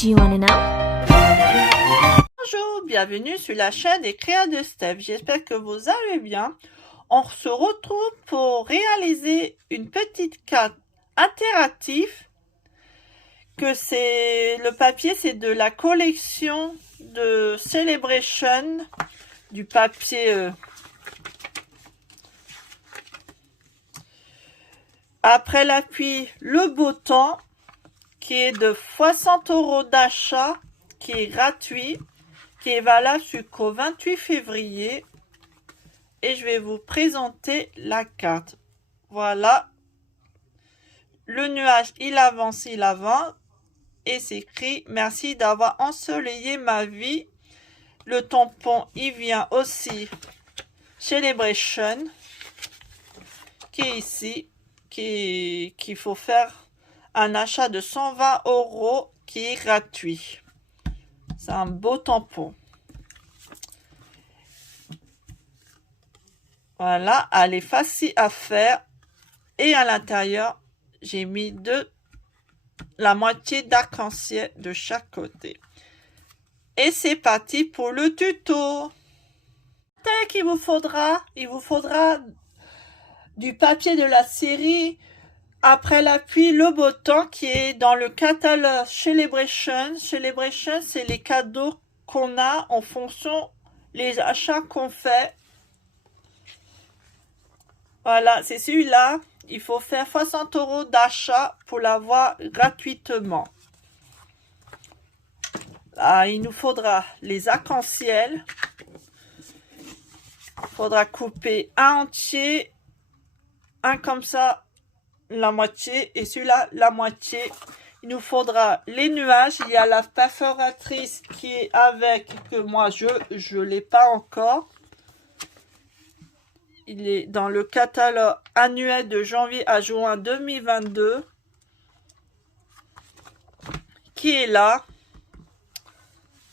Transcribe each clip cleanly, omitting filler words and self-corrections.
Do you want to know? Bonjour, bienvenue sur la chaîne des Créa de Steph. J'espère que vous allez bien. On se retrouve pour réaliser une petite carte interactive. Le papier, c'est de la collection de Celebration, du papier après la pluie, le beau temps, qui est de 60 € d'achat, qui est gratuit, qui est valable jusqu'au 28 février. Et je vais vous présenter la carte. Voilà. Le nuage, il avance. Et c'est écrit « Merci d'avoir ensoleillé ma vie ». Le tampon, il vient aussi Celebration, qui est ici, qu'il faut faire un achat de 120 € qui est gratuit. C'est un beau tampon. Voilà, elle est facile à faire. Et à l'intérieur, j'ai mis la moitié d'arc-en-ciel de chaque côté. Et c'est parti pour le tuto. Il vous faudra du papier de la série Après la pluie, le beau temps, qui est dans le catalogue Celebration. Celebration, c'est les cadeaux qu'on a en fonction des achats qu'on fait. Voilà, c'est celui-là. Il faut faire 60 € d'achat pour l'avoir gratuitement. Là, il nous faudra les arcs-en-ciel. Il faudra couper un entier, un comme ça, la moitié, et celui-là, la moitié. Il nous faudra les nuages. Il y a la perforatrice qui est avec, que moi, je l'ai pas encore. Il est dans le catalogue annuel de janvier à juin 2022. Qui est là.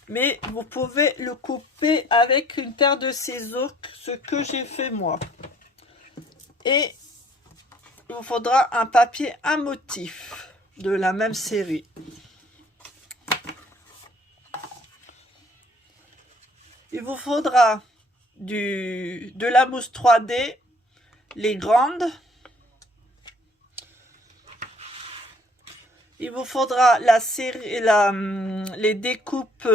Mais vous pouvez le couper avec une paire de ciseaux, ce que j'ai fait moi. Et il vous faudra un papier à motif de la même série. Il vous faudra de la mousse 3D, les grandes. Il vous faudra la série, les découpes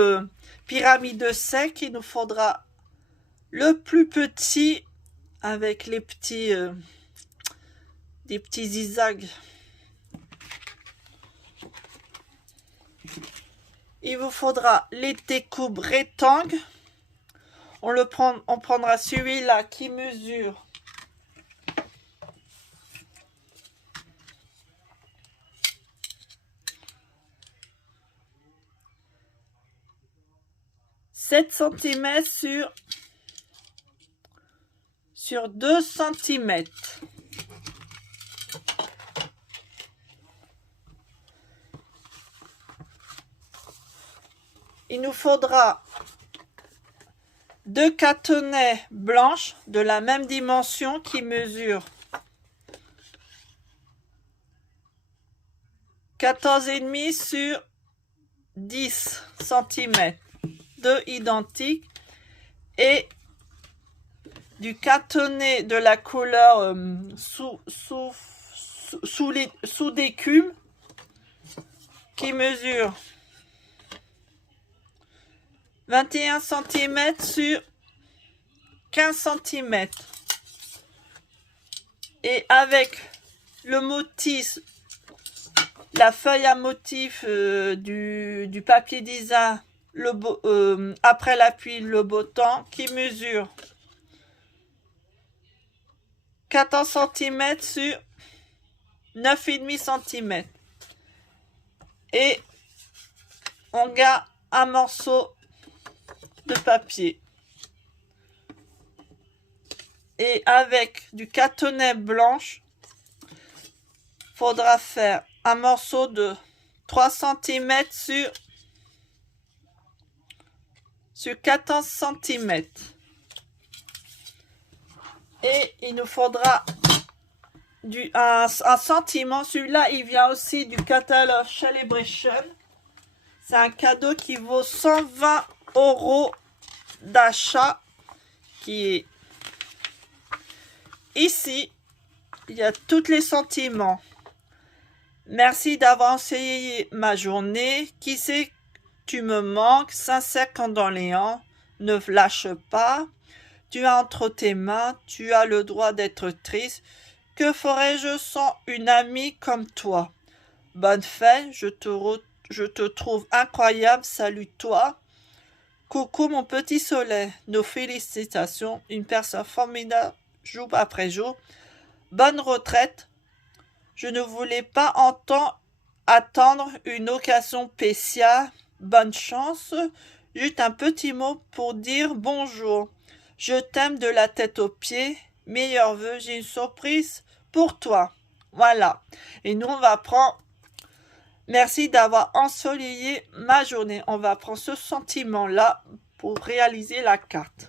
pyramide sec. Il nous faudra le plus petit avec les petits des petits zigzags. Il vous faudra les découpes rectangles. On prendra celui-là qui mesure 7 cm sur 2 cm. Il nous faudra 2 catenets blanches de la même dimension qui mesurent 14,5 sur 10 cm. 2 identiques. Et du catenet de la couleur sous d'écume qui mesure 21 cm sur 15 cm. Et avec le motif, la feuille à motif du papier design, après la pluie, le beau temps, qui mesure 14 cm sur 9,5 cm. Et on garde un morceau de papier. Et avec du catenet blanche, faudra faire un morceau de 3 cm sur 14 cm. Et il nous faudra un sentiment. Celui-là, il vient aussi du catalogue Celebration. C'est un cadeau qui vaut 120 € d'achat qui est ici. Il y a tous les sentiments. Merci d'avoir enseigné ma journée. Qui sait, tu me manques. Sincère condoléant. Ne lâche pas. Tu as entre tes mains. Tu as le droit d'être triste. Que ferais-je sans une amie comme toi? Bonne fête. Je te trouve incroyable. Salut toi. Coucou mon petit soleil. Nos félicitations. Une personne formidable jour après jour. Bonne retraite. Je ne voulais pas attendre une occasion spéciale. Bonne chance. Juste un petit mot pour dire bonjour. Je t'aime de la tête aux pieds. Meilleurs vœux, j'ai une surprise pour toi. Voilà. Et nous, on va prendre... Merci d'avoir ensoleillé ma journée. On va prendre ce sentiment-là pour réaliser la carte.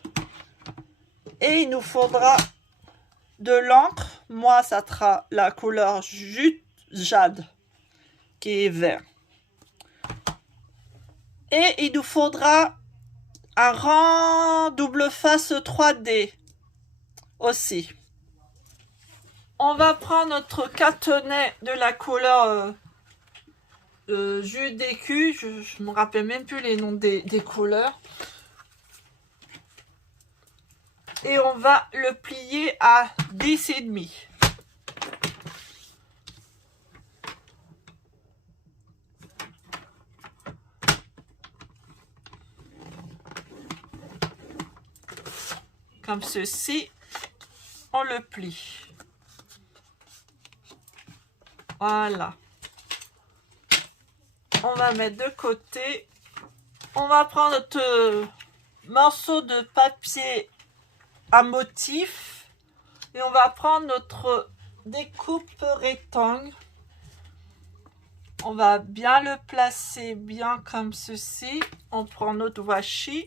Et il nous faudra de l'encre. Moi, ça sera la couleur jade, qui est vert. Et il nous faudra un rang double face 3D aussi. On va prendre notre cartonnet de la couleur jus d'écu. Je ne me rappelle même plus les noms des couleurs. Et on va le plier à 10,5. Comme ceci, on le plie. Voilà. On va mettre de côté. On va prendre notre morceau de papier à motif et on va prendre notre découpe rectangle. On va bien le placer bien comme ceci. On prend notre washi.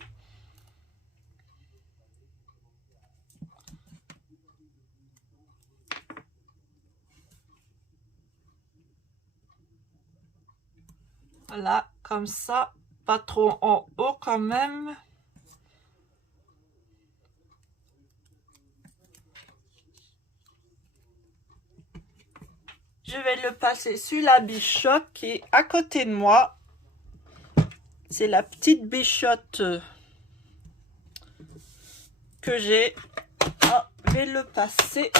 Voilà, comme ça, pas trop en haut quand même. Je vais le passer sur la bichotte qui est à côté de moi. C'est la petite bichotte que j'ai. Je vais le passer.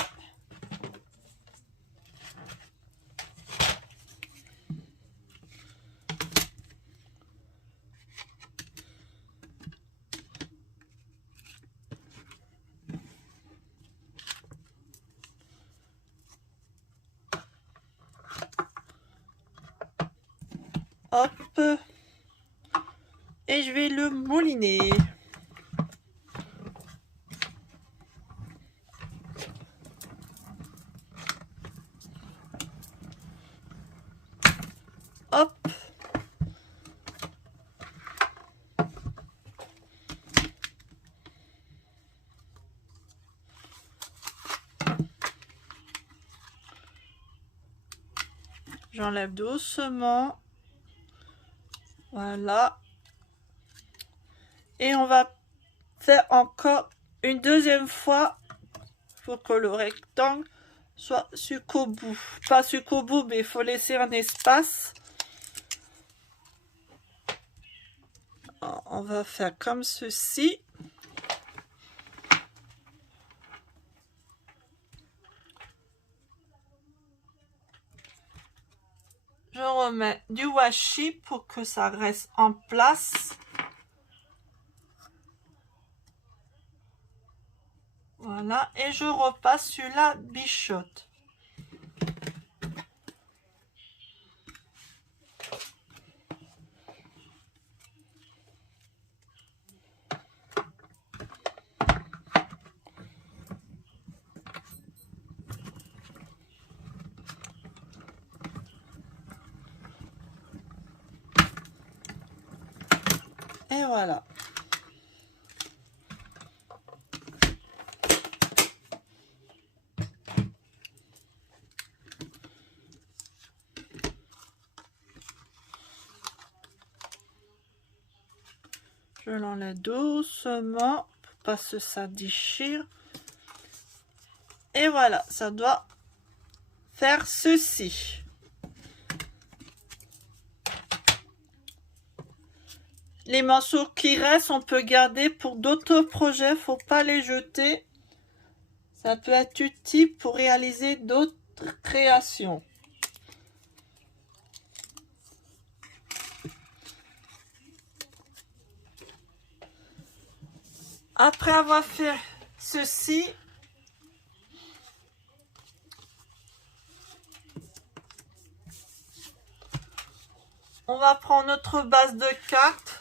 Hop. Et je vais le mouliner. Hop. J'enlève doucement. Voilà. Et on va faire encore une deuxième fois pour que le rectangle soit jusqu'au bout. Pas jusqu'au bout, mais il faut laisser un espace. On va faire comme ceci. Je remets du washi pour que ça reste en place. Voilà, et je repasse sur la bichotte. Et voilà. Je l'enlève doucement pour pas que ça déchire. Et voilà, ça doit faire ceci. Les morceaux qui restent, on peut garder pour d'autres projets, faut pas les jeter. Ça peut être utile pour réaliser d'autres créations. Après avoir fait ceci, on va prendre notre base de cartes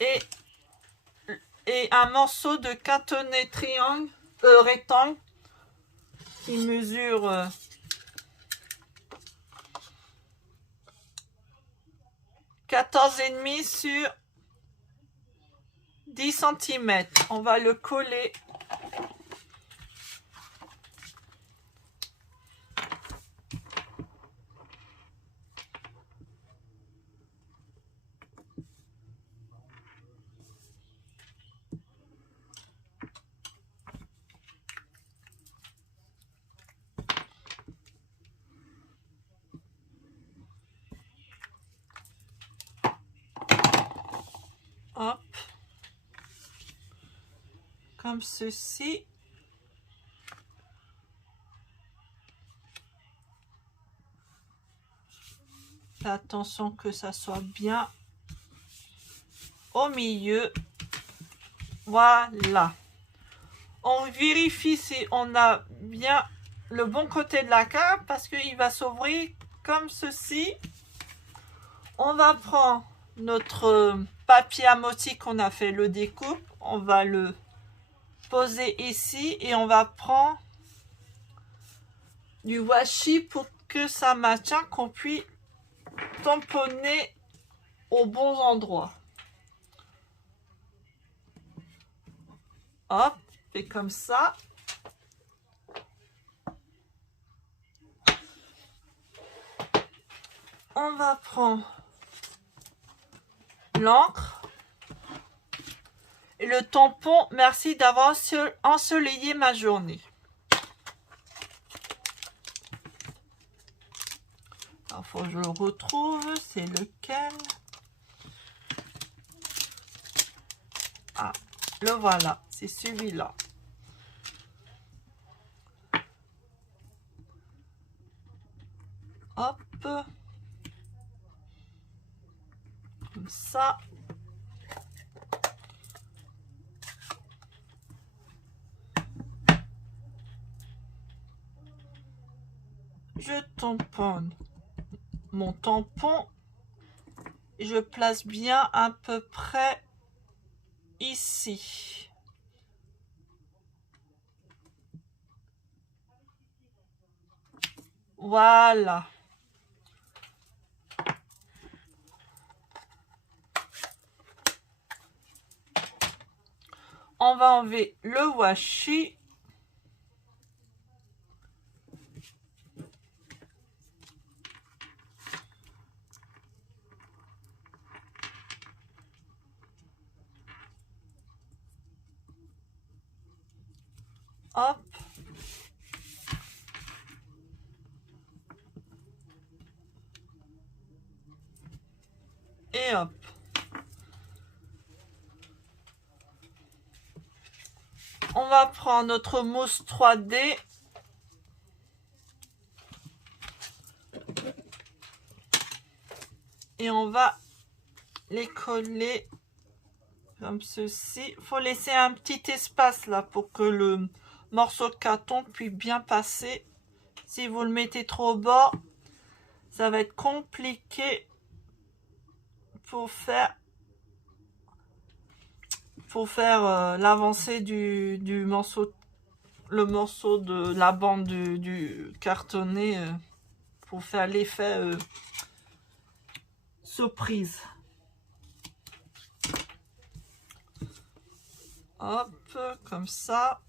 et un morceau de cartonné triangle, rectangle qui mesure 14,5 sur 10 cm. On va le coller. Hop. Comme ceci. Fais attention que ça soit bien au milieu. Voilà. On vérifie si on a bien le bon côté de la carte parce qu'il va s'ouvrir comme ceci. On va prendre notre papier à motif qu'on a fait le découpe. On va le poser ici et on va prendre du washi pour que ça maintient, qu'on puisse tamponner aux bons endroits. Hop, et comme ça. On va prendre l'encre et le tampon. Merci d'avoir ensoleillé ma journée. Il faut que je le retrouve. C'est lequel? Ah, le voilà. C'est celui-là. Hop. Comme ça. Je tamponne mon tampon. Je place bien à peu près ici. Voilà. On va enlever le washi. Hop. Et hop. On va prendre notre mousse 3D. Et on va les coller comme ceci. Il faut laisser un petit espace là pour que le morceau de carton puisse bien passer. Si vous le mettez trop bas, ça va être compliqué pour faire l'avancée du morceau, le morceau de la bande du cartonné pour faire l'effet surprise. Hop, comme ça.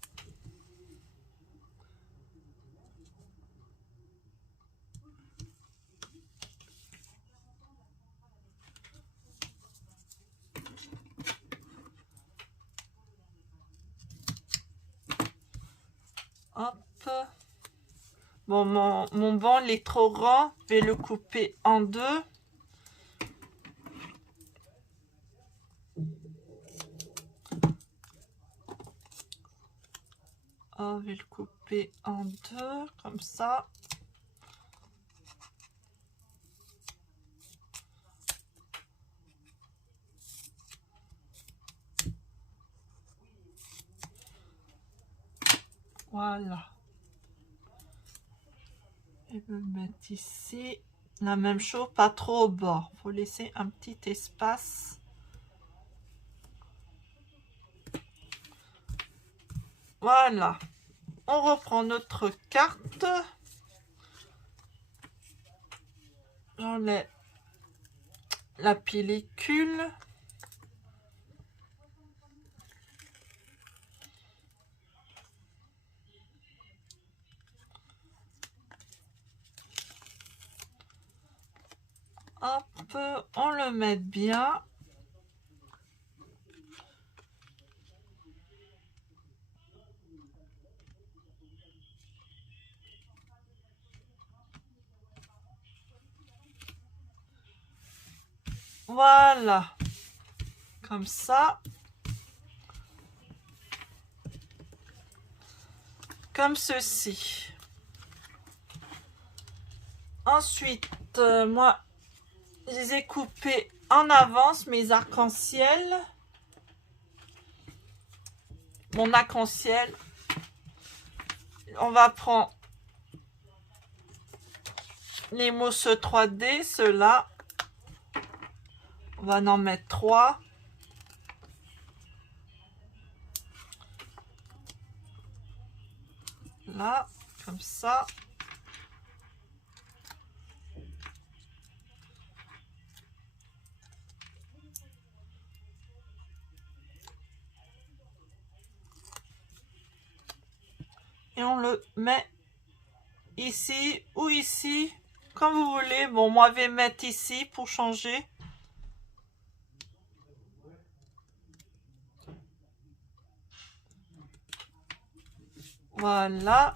Hop. Bon, mon banc il est trop grand. Je vais le couper en deux. Oh, je vais le couper en deux, comme ça. Voilà. Je vais le mettre ici. La même chose, pas trop au bord. Il faut laisser un petit espace. Voilà. On reprend notre carte. J'enlève la pellicule. Hop, on le met bien. Voilà. Comme ça. Comme ceci. Ensuite, moi, je les ai coupés en avance, mes arcs-en-ciel. Mon arc-en-ciel. On va prendre les mousses 3D, ceux-là. On va en mettre 3. Là, comme ça. Et on le met ici ou ici, comme vous voulez. Bon, moi, je vais mettre ici pour changer. Voilà.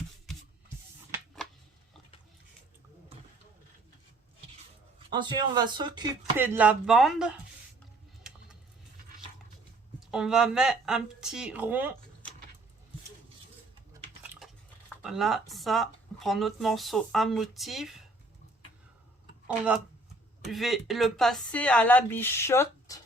Ensuite, on va s'occuper de la bande. On va mettre un petit rond. Voilà, ça. On prend notre morceau à motif. Je vais le passer à la bichotte.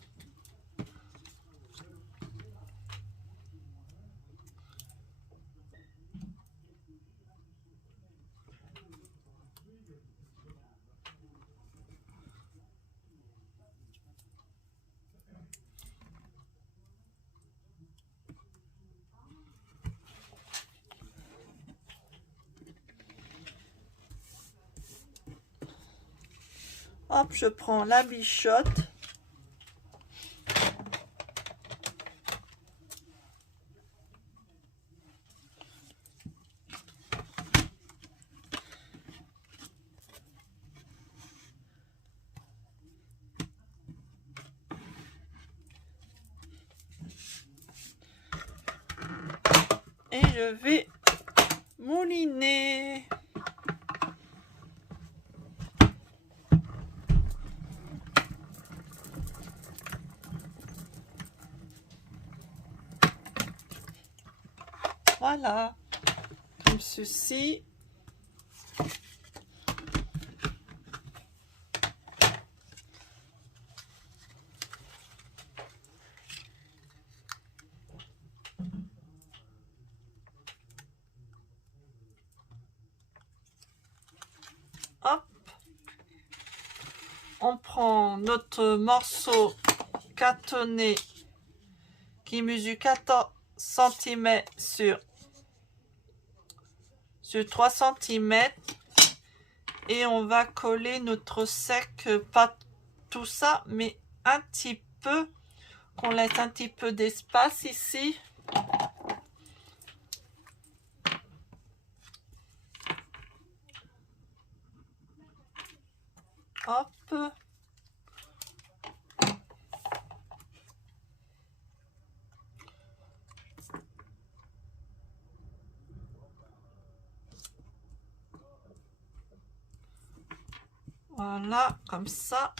Hop, je prends la bichotte. Et je vais mouliner. Voilà, comme ceci. Hop. On prend notre morceau cartonné qui mesure 14 cm sur 3 cm et on va coller notre sec, pas tout ça, mais un petit peu, qu'on laisse un petit peu d'espace ici. Hop. Voilà, comme ça.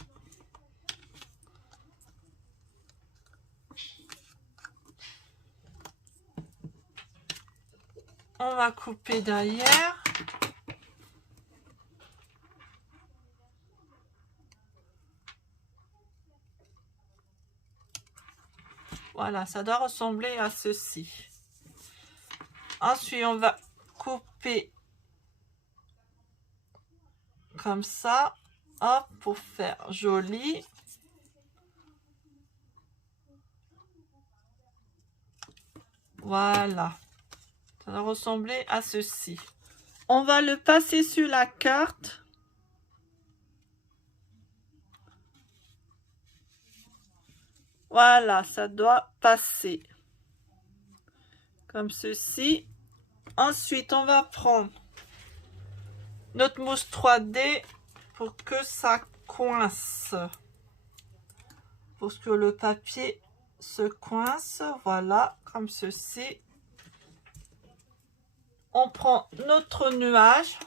On va couper derrière. Voilà, ça doit ressembler à ceci. Ensuite, on va couper comme ça, hop, pour faire joli. Voilà, ça va ressembler à ceci. On va le passer sur la carte. Voilà, ça doit passer comme ceci. Ensuite, on va prendre notre mousse 3D pour que ça coince. Pour que le papier se coince. Voilà, comme ceci. On prend notre nuage.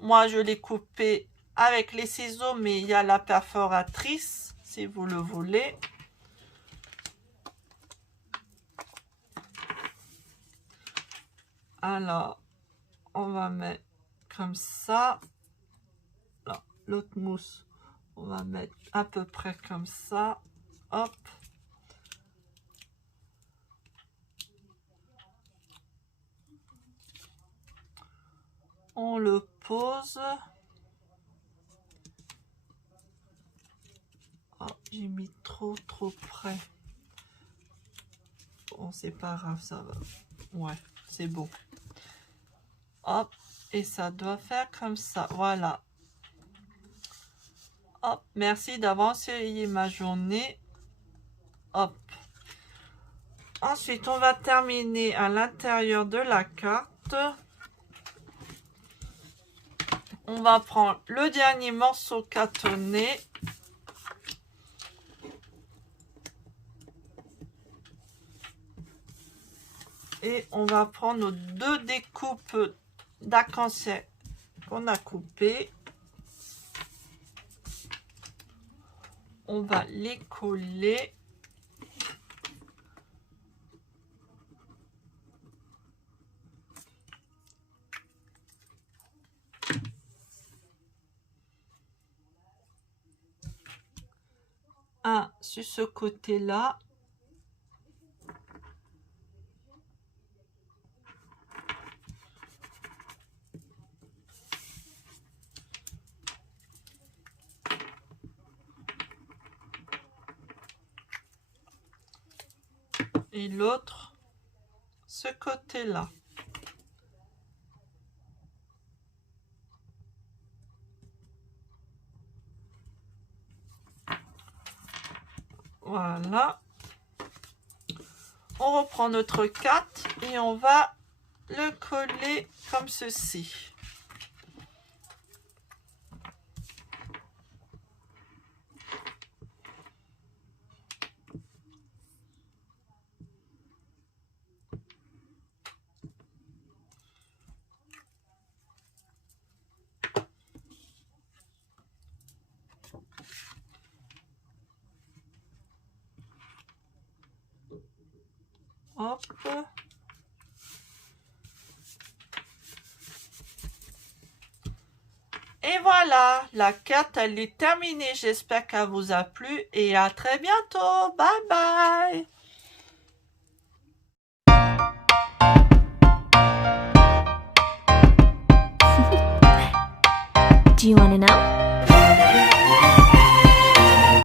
Moi, je l'ai coupé avec les ciseaux, mais il y a la perforatrice, si vous le voulez. Alors, on va mettre comme ça. L'autre mousse, on va mettre à peu près comme ça. Hop. On le pose. Oh, j'ai mis trop près. Bon, c'est pas grave, ça va. Ouais, c'est bon. Hop, et ça doit faire comme ça. Voilà. Hop, merci d'avoir essayé ma journée. Hop. Ensuite, on va terminer à l'intérieur de la carte. On va prendre le dernier morceau cartonné. Et on va prendre nos 2 découpes d'arc-en-ciel qu'on a coupées. On va les coller. Un sur ce côté-là. Et l'autre, ce côté-là. Voilà. On reprend notre 4 et on va le coller comme ceci. Hop. Et voilà, la carte elle est terminée. J'espère qu'elle vous a plu et à très bientôt. Bye bye. Do you want to know?